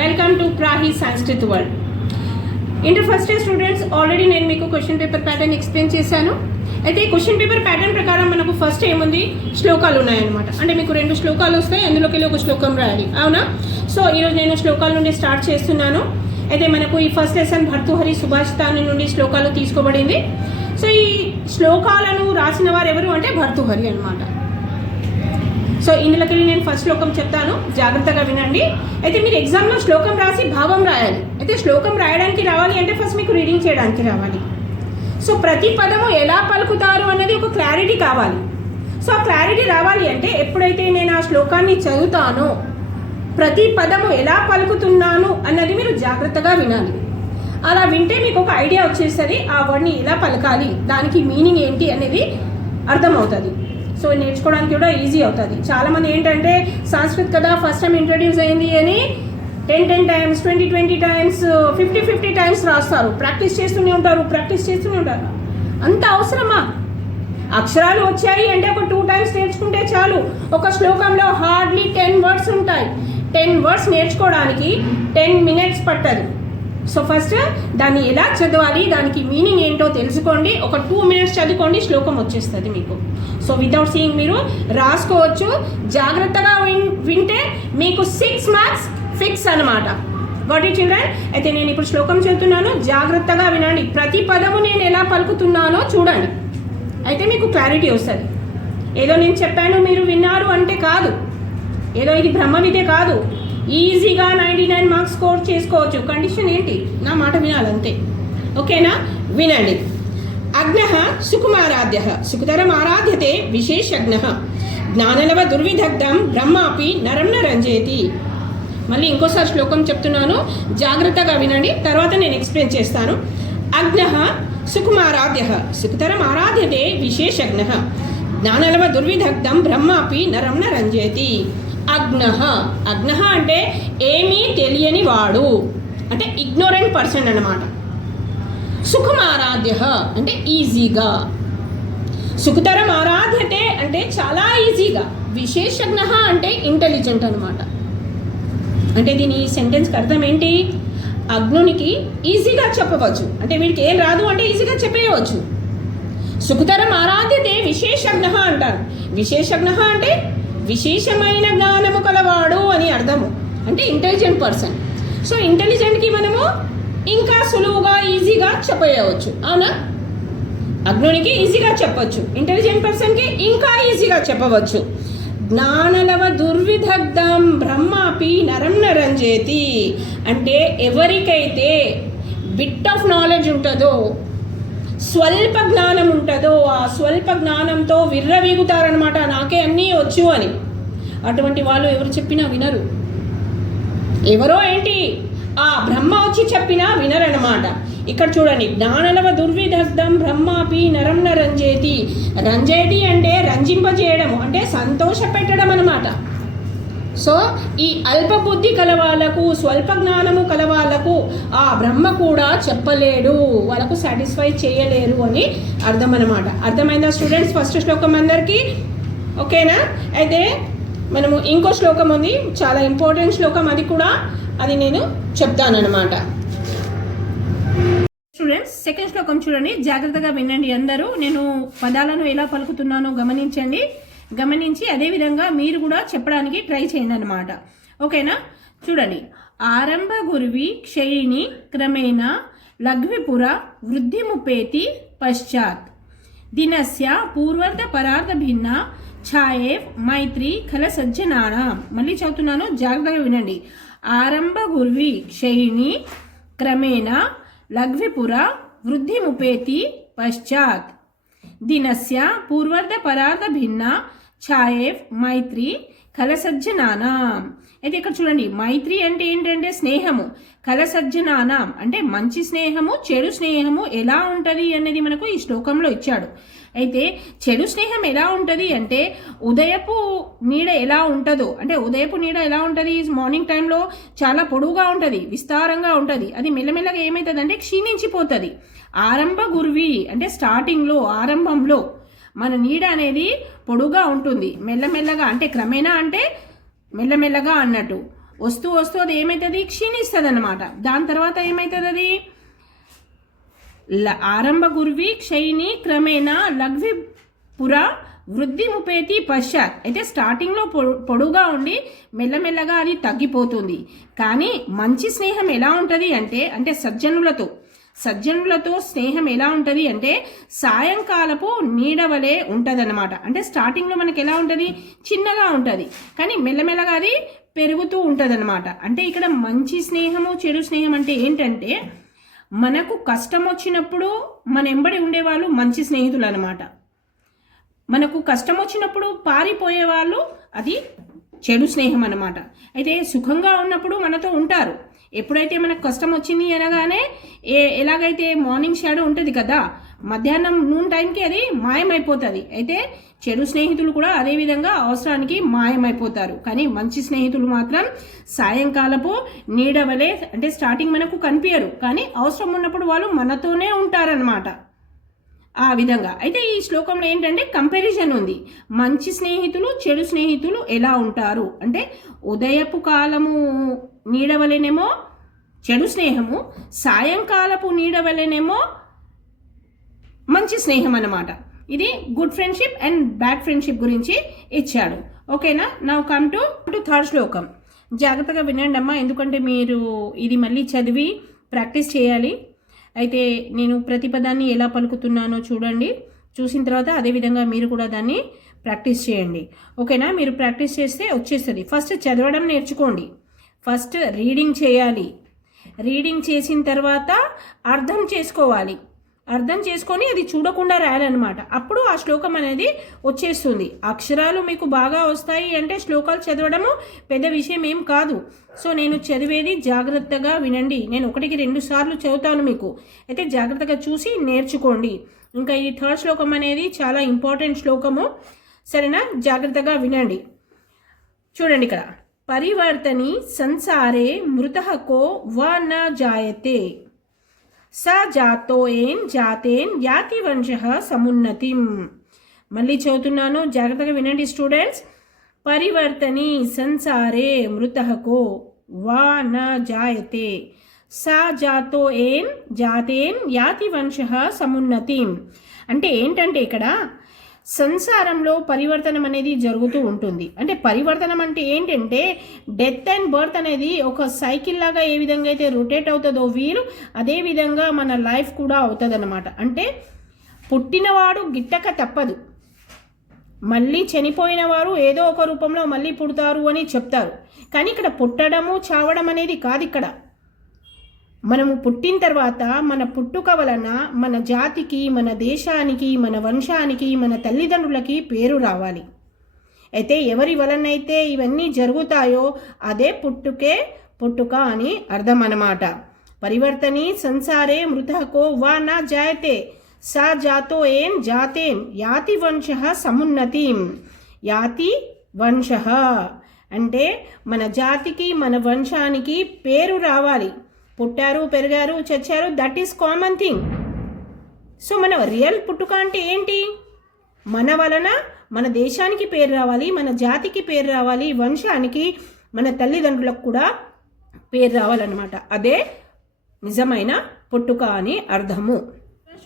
Welcome to Prahi Sanskrit world. Inter first year students, already నేను మీకు question paper pattern explain చేశాను. అయితే క్వశ్చన్ పేపర్ ప్యాటర్న్ ప్రకారం మనకు ఫస్ట్ ఏముంది, శ్లోకాలు ఉన్నాయన్నమాట. అంటే మీకు 2 శ్లోకాలు వస్తాయి, అందులోకి వెళ్ళి ఒక శ్లోకం రాయాలి, అవునా? సో ఈరోజు నేను శ్లోకాల నుండి స్టార్ట్ చేస్తున్నాను. అయితే మనకు ఈ ఫస్ట్ లెసన్ భర్తృహరి సుభాషితాన్ని నుండి శ్లోకాలు తీసుకోబడింది. సో ఈ శ్లోకాలను రాసిన వారు ఎవరు అంటే భర్తృహరి అనమాట. సో ఇందులోకి వెళ్ళి నేను ఫస్ట్ శ్లోకం చెప్తాను, జాగ్రత్తగా వినండి. అయితే మీరు ఎగ్జామ్లో శ్లోకం రాసి భావం రాయాలి. అయితే శ్లోకం రాయడానికి రావాలి అంటే ఫస్ట్ మీకు రీడింగ్ చేయడానికి రావాలి. సో ప్రతి పదము ఎలా పలుకుతారు అన్నది ఒక క్లారిటీ కావాలి. సో ఆ క్లారిటీ రావాలి అంటే ఎప్పుడైతే నేను ఆ శ్లోకాన్ని చదువుతానో ప్రతి పదము ఎలా పలుకుతున్నాను అన్నది మీరు జాగ్రత్తగా వినాలి. అలా వింటే మీకు ఒక ఐడియా వచ్చేస్తుంది, ఆ వర్డ్ని ఎలా పలకాలి, దానికి మీనింగ్ ఏంటి అనేది అర్థమవుతుంది. సో నేర్చుకోవడానికి కూడా ఈజీ అవుతుంది. చాలామంది ఏంటంటే సంస్కృత్ కదా ఫస్ట్ టైం ఇంట్రడ్యూస్ అయింది అని 10 టైమ్స్ 20 టైమ్స్ 50 టైమ్స్ రాస్తారు, ప్రాక్టీస్ చేస్తూనే ఉంటారు. అంత అవసరమా? అక్షరాలు వచ్చాయి అంటే ఒక 2 టైమ్స్ నేర్చుకుంటే చాలు. ఒక శ్లోకంలో హార్డ్లీ 10 వర్డ్స్ ఉంటాయి. 10 వర్డ్స్ నేర్చుకోవడానికి 10 మినిట్స్ పట్టదు. సో ఫస్ట్ దాన్ని ఎలా చదవాలి, దానికి మీనింగ్ ఏంటో తెలుసుకోండి. ఒక 2 మినిట్స్ చదువుకోండి, శ్లోకం వచ్చేస్తుంది మీకు. సో వితౌట్ సీయింగ్ మీరు రాసుకోవచ్చు. జాగ్రత్తగా వింటే మీకు 6 మార్క్స్ ఫిక్స్ అనమాట. Got it children? అయితే నేను ఇప్పుడు శ్లోకం చెప్తున్నాను, జాగ్రత్తగా వినండి. ప్రతి పదము నేను ఎలా పలుకుతున్నానో చూడండి, అయితే మీకు క్లారిటీ వస్తుంది. ఏదో నేను చెప్పాను మీరు విన్నారు అంటే కాదు, ఏదో ఇది బ్రహ్మ విద్య కాదు. ఈజీగా 99 మార్క్స్ స్కోర్ చేసుకోవచ్చు. కండిషన్ ఏంటి? నా మాట వినాలంతే, ఓకేనా? వినండి. అగ్నః సుకుమారాధ్యః సుకుతరం ఆరాధ్యతే విశేషజ్ఞః జ్ఞానలవ దుర్విదగ్ధం బ్రహ్మాపి నరం న రంజేతి. మళ్ళీ ఇంకోసారి శ్లోకం చెప్తున్నాను, జాగ్రత్తగా వినండి, తర్వాత నేను ఎక్స్ప్లెయిన్ చేస్తాను. అగ్నః సుకుమారాధ్యః సుకుతరం ఆరాధ్యతే విశేషజ్ఞః జ్ఞానలవ దుర్విదగ్ధం బ్రహ్మాపి నరం న రంజేతి. అగ్నః, అగ్నః అంటే ఏమీ తెలియని వాడు, అంటే ఇగ్నోరెంట్ పర్సన్ అన్నమాట. సుఖం ఆరాధ్యః అంటే ఈజీగా, సుఖతరం ఆరాధ్యతే అంటే చాలా ఈజీగా, విశేషజ్ఞః అంటే ఇంటెలిజెంట్ అనమాట. అంటే దీని సెంటెన్స్కి అర్థం ఏంటి? అగ్నునికి ఈజీగా చెప్పవచ్చు, అంటే వీడికి ఏం రాదు అంటే ఈజీగా చెప్పేయవచ్చు. సుఖతరం ఆరాధ్యతే విశేషజ్ఞః అంటారు. విశేషజ్ఞః అంటే విశేషమైన జ్ఞానము కలవాడు అని అర్థము, అంటే ఇంటెలిజెంట్ పర్సన్. సో ఇంటెలిజెంట్కి మనము ఇంకా సులువుగా ఈజీగా చెప్పేయవచ్చు, అవునా? అగ్నునికి ఈజీగా చెప్పవచ్చు, ఇంటెలిజెంట్ పర్సన్కి ఇంకా ఈజీగా చెప్పవచ్చు. జ్ఞానలవ దుర్విదగ్ధం బ్రహ్మాపి నరం న రంజేతి. అంటే ఎవరికైతే బిట్ ఆఫ్ నాలెడ్జ్ ఉంటుందో, స్వల్ప జ్ఞానం ఉంటుందో, ఆ స్వల్ప జ్ఞానంతో విర్రవీగుతారనమాట, నాకే అన్నీ వచ్చు అని. అటువంటి వాళ్ళు ఎవరు చెప్పినా వినరు. ఎవరో ఏంటి, ఆ బ్రహ్మ వచ్చి చెప్పినా వినరనమాట. ఇక్కడ చూడండి, జ్ఞానలవ దుర్విదగ్ధం బ్రహ్మాపి నరం న రంజేతి. రంజేతి అంటే రంజింపజేయడము, అంటే సంతోష పెట్టడం అనమాట. సో ఈ అల్ప బుద్ధి కలవాళ్లకు, స్వల్ప జ్ఞానము కలవాళ్లకు ఆ బ్రహ్మ కూడా చెప్పలేడు, వాళ్ళకు సాటిస్ఫై చేయలేరు అని అర్థం అనమాట. అర్థమైందా స్టూడెంట్స్? ఫస్ట్ శ్లోకం అందరికీ ఓకేనా? అయితే మనము ఇంకో శ్లోకం ఉంది, చాలా ఇంపార్టెంట్ శ్లోకం, అది కూడా అది నేను చెప్తానమాట. స్టూడెంట్స్ సెకండ్ శ్లోకం చూడండి, జాగ్రత్తగా వినండి అందరూ. నేను పదాలను ఎలా పలుకుతున్నానో గమనించండి, గమనించి అదేవిధంగా మీరు కూడా చెప్పడానికి ట్రై చేయండి అనమాట, ఓకేనా? చూడండి. ఆరంభ గురువి క్షయిణి క్రమేణ లఘ్విపుర వృద్ధిముపేతి పశ్చాత్ దినస్య పూర్వార్ధ పరార్ధ భిన్న ఛాయేవ్ మైత్రి ఖల సజ్జనానాం. మళ్ళీ చదువుతున్నాను, జాగ్రత్తగా వినండి. ఆరంభ గురువి క్షయిణి క్రమేణ లఘ్విపుర వృద్ధిముపేతి పశ్చాత్ దినస్య పూర్వార్ధ పరార్ధ భిన్న ఛాయేవ్ మైత్రి కలసజ్జనానాం. అయితే ఇక్కడ చూడండి, మైత్రి అంటే ఏంటంటే స్నేహము, కలసజ్జనానాం అంటే మంచి స్నేహము, చెడు స్నేహము ఎలా ఉంటుంది అనేది మనకు ఈ శ్లోకంలో ఇచ్చాడు. అయితే చెడు స్నేహం ఎలా ఉంటుంది అంటే ఉదయపు నీడ ఎలా ఉంటుందో, అంటే ఉదయపు నీడ ఎలా ఉంటుంది, మార్నింగ్ టైంలో చాలా పొడువుగా ఉంటుంది, విస్తారంగా ఉంటుంది, అది మెల్లమెల్లగా ఏమవుతుంది అంటే క్షీణించిపోతుంది. ఆరంభ గురువి అంటే స్టార్టింగ్లో, ఆరంభంలో మన నీడ అనేది పొడుగా ఉంటుంది, మెల్లమెల్లగా అంటే క్రమేణా అంటే మెల్లమెల్లగా అన్నట్టు. వస్తూ వస్తూ అది ఏమవుతుంది, క్షీణిస్తుంది అనమాట. దాని తర్వాత ఏమవుతుంది, అది ఆరంభ గుర్వి క్షయిని క్రమేణ లఘ్వి పురా వృద్ధి ముపేతి పశ్చాత్. అయితే స్టార్టింగ్లో పొడుగా ఉండి మెల్లమెల్లగా అది తగ్గిపోతుంది. కానీ మంచి స్నేహం ఎలా ఉంటుంది అంటే సజ్జనులతో స్నేహం ఎలా ఉంటుంది అంటే సాయంకాలపు నీడవలే ఉంటుంది అనమాట. అంటే స్టార్టింగ్లో మనకి ఎలా ఉంటుంది, చిన్నగా ఉంటుంది, కానీ మెల్లమెల్లగా అది పెరుగుతూ ఉంటుంది అనమాట. అంటే ఇక్కడ మంచి స్నేహము చెడు స్నేహం అంటే ఏంటంటే మనకు కష్టం వచ్చినప్పుడు మన ఎంబడి ఉండేవాళ్ళు మంచి స్నేహితులు అనమాట. మనకు కష్టం వచ్చినప్పుడు పారిపోయే వాళ్ళు అది చెడు స్నేహం అన్నమాట. అయితే సుఖంగా ఉన్నప్పుడు మనతో ఉంటారు. ఎప్పుడైతే మనకు కష్టం వచ్చింది అనగానే ఎలాగైతే మార్నింగ్ షాడో ఉంటుంది కదా, మధ్యాహ్నం నూన్ టైంకి అది మాయమైపోతుంది. అయితే చెడు స్నేహితులు కూడా అదేవిధంగా అవసరానికి మాయమైపోతారు. కానీ మంచి స్నేహితులు మాత్రం సాయంకాలపు నీడవలే, అంటే స్టార్టింగ్ మనకు కనిపించరు, కానీ అవసరం ఉన్నప్పుడు వాళ్ళు మనతోనే ఉంటారనమాట. ఆ విధంగా అయితే ఈ శ్లోకంలో ఏంటంటే కంపారిజన్ ఉంది. మంచి స్నేహితులు చెడు స్నేహితులు ఎలా ఉంటారు అంటే ఉదయపు కాలము నీడవలనేమో చెడు స్నేహము, సాయంకాలపు నీడవలనేమో మంచి స్నేహం అన్నమాట. ఇది good friendship and bad friendship గురించి ఇచ్చాడు. ఓకేనా, నౌ కమ్ టు థర్డ్ శ్లోకం. జాగ్రత్తగా వినండి అమ్మా, ఎందుకంటే మీరు ఇది మళ్ళీ చదివి ప్రాక్టీస్ చేయాలి. అయితే నేను ప్రతి పదాన్ని ఎలా పలుకుతున్నానో చూడండి, చూసిన తర్వాత అదేవిధంగా మీరు కూడా దాన్ని ప్రాక్టీస్ చేయండి. ఓకేనా, మీరు ప్రాక్టీస్ చేస్తే వచ్చేస్తుంది. ఫస్ట్ చదవడం నేర్చుకోండి, ఫస్ట్ రీడింగ్ చేయాలి. రీడింగ్ చేసిన తర్వాత అర్థం చేసుకోవాలి, అర్థం చేసుకొని అది చూడకుండా రాయాలన్నమాట. అప్పుడు ఆ శ్లోకం అనేది వచ్చేస్తుంది. అక్షరాలు మీకు బాగా వస్తాయి అంటే శ్లోకాలు చదవడము పెద్ద విషయం ఏం కాదు. సో నేను చదివేది జాగ్రత్తగా వినండి. నేను 1-2 సార్లు చదువుతాను మీకు, అయితే జాగ్రత్తగా చూసి నేర్చుకోండి. ఇంకా ఈ థర్డ్ శ్లోకం అనేది చాలా ఇంపార్టెంట్ శ్లోకము, సరేనా? జాగ్రత్తగా వినండి. చూడండి ఇక్కడ, పరివర్తని సంసారే మృతః కో వ న జాయతే స జాతోయేన్ జాతేన్ యాతి వంశః సమున్నతిం. మళ్ళీ చదువుతున్నాను, జాగ్రత్తగా వినండి స్టూడెంట్స్. పరివర్తని సంసారే మృతః కో వా న జాయతే స జాతోయేన్ జాతేన్ యాతి వంశః సమున్నతిం. అంటే ఏంటంటే ఇక్కడ సంసారంలో పరివర్తనం అనేది జరుగుతూ ఉంటుంది. అంటే పరివర్తనం అంటే ఏంటంటే డెత్ అండ్ బర్త్ అనేది ఒక సైకిల్ లాగా ఏ విధంగా అయితే రొటేట్ అవుతుందో వీలు, అదే విధంగా మన లైఫ్ కూడా అవుతుంది అన్నమాట. అంటే పుట్టినవాడు గిట్టక తప్పదు, మళ్ళీ చనిపోయిన వారు ఏదో ఒక రూపంలో మళ్ళీ పుడతారు అని చెప్తారు. కానీ ఇక్కడ పుట్టడము చావడం అనేది కాదు. ఇక్కడ మనము పుట్టిన తర్వాత మన పుట్టుక వలన మన జాతికి, మన దేశానికి, మన వంశానికి, మన తల్లిదండ్రులకి పేరు రావాలి. అయితే ఎవరి వలనైతే ఇవన్నీ జరుగుతాయో అదే పుట్టుక అని అర్థం అన్నమాట. పరివర్తని సంసారే మృతః కో వా న జాయతే సా జాతోయేన్ జాతేన్ యాతి వంశః సమున్నతిం. యాతి వంశః అంటే మన జాతికి, మన వంశానికి పేరు రావాలి. పుట్టారు, పెరిగారు, చచ్చారు, that is common thing. So మన రియల్ పుట్టుక అంటే ఏంటి? మన వలన మన దేశానికి పేరు రావాలి, మన జాతికి పేరు రావాలి, వంశానికి, మన తల్లిదండ్రులకు కూడా పేరు రావాలన్నమాట. అదే నిజమైన పుట్టుక అని అర్థము.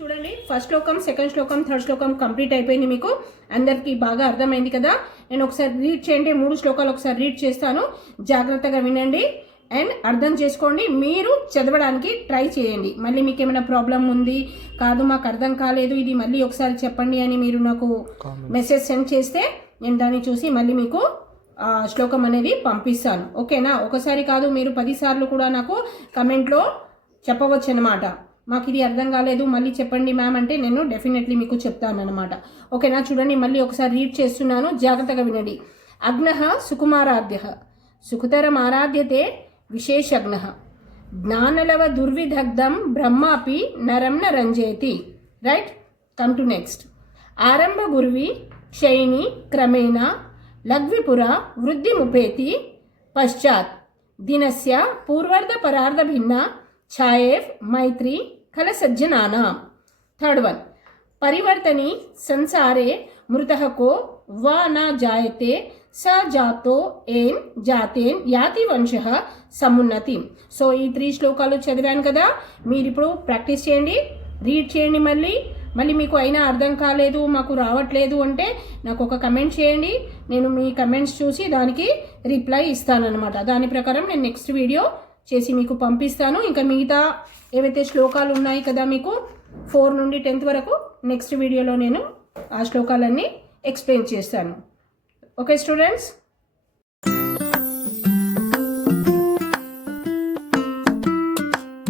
చూడండి, ఫస్ట్ శ్లోకం, సెకండ్ శ్లోకం, థర్డ్ శ్లోకం కంప్లీట్ అయిపోయింది. మీకు అందరికీ బాగా అర్థమైంది కదా. నేను ఒకసారి రీడ్ చేయండి, 3 శ్లోకాలు ఒకసారి రీడ్ చేస్తాను, జాగ్రత్తగా వినండి అండ్ అర్థం చేసుకోండి. మీరు చదవడానికి ట్రై చేయండి. మళ్ళీ మీకు ఏమైనా ప్రాబ్లం ఉంది, కాదు మాకు అర్థం కాలేదు, ఇది మళ్ళీ ఒకసారి చెప్పండి అని మీరు నాకు మెసేజ్ సెండ్ చేస్తే నేను దాన్ని చూసి మళ్ళీ మీకు శ్లోకం అనేది పంపిస్తాను. ఓకేనా? ఒకసారి కాదు, మీరు 10 సార్లు కూడా నాకు కమెంట్లో చెప్పవచ్చు అనమాట. మాకు ఇది అర్థం కాలేదు, మళ్ళీ చెప్పండి మ్యామ్ అంటే నేను డెఫినెట్లీ మీకు చెప్తాను అనమాట. ఓకేనా? చూడండి, మళ్ళీ ఒకసారి రీడ్ చేస్తున్నాను, జాగ్రత్తగా వినండి. అగ్నః సుకుమారాధ్యః సుఖతరం ఆరాధ్యతే విశేషజ్ఞః జ్ఞానలవ దుర్విదగ్ధం బ్రహ్మాపి నరం న రంజేతి. Right, come to next. ఆరంభ గుర్వి క్షయిని క్రమేణ లఘ్విపుర వృద్ధిముపేతి పశ్చాత్ దినస్య పూర్వార్ధ పరార్ధ భిన్న ఛాయేవ్ మైత్రి ఖల సజ్జనానాం. థర్డ్ వన్, పరివర్తని సంసారే మృతః కో వా న జాయతే స జాతో ఏం జాతేం యాతి వంశ సమున్నతి. సో ఈ 3 శ్లోకాలు చదివాను కదా, మీరు ఇప్పుడు ప్రాక్టీస్ చేయండి, రీడ్ చేయండి. మళ్ళీ మీకు అయినా అర్థం కాలేదు, మాకు రావట్లేదు అంటే నాకు ఒక కమెంట్ చేయండి. నేను మీ కమెంట్స్ చూసి దానికి రిప్లై ఇస్తానన్నమాట. దాని ప్రకారం నేను నెక్స్ట్ వీడియో చేసి మీకు పంపిస్తాను. ఇంకా మిగతా ఏవైతే శ్లోకాలు ఉన్నాయి కదా మీకు 4 నుండి 10th వరకు, నెక్స్ట్ వీడియోలో నేను ఆ శ్లోకాలన్నీ ఎక్స్ప్లెయిన్ చేస్తాను. Okay students.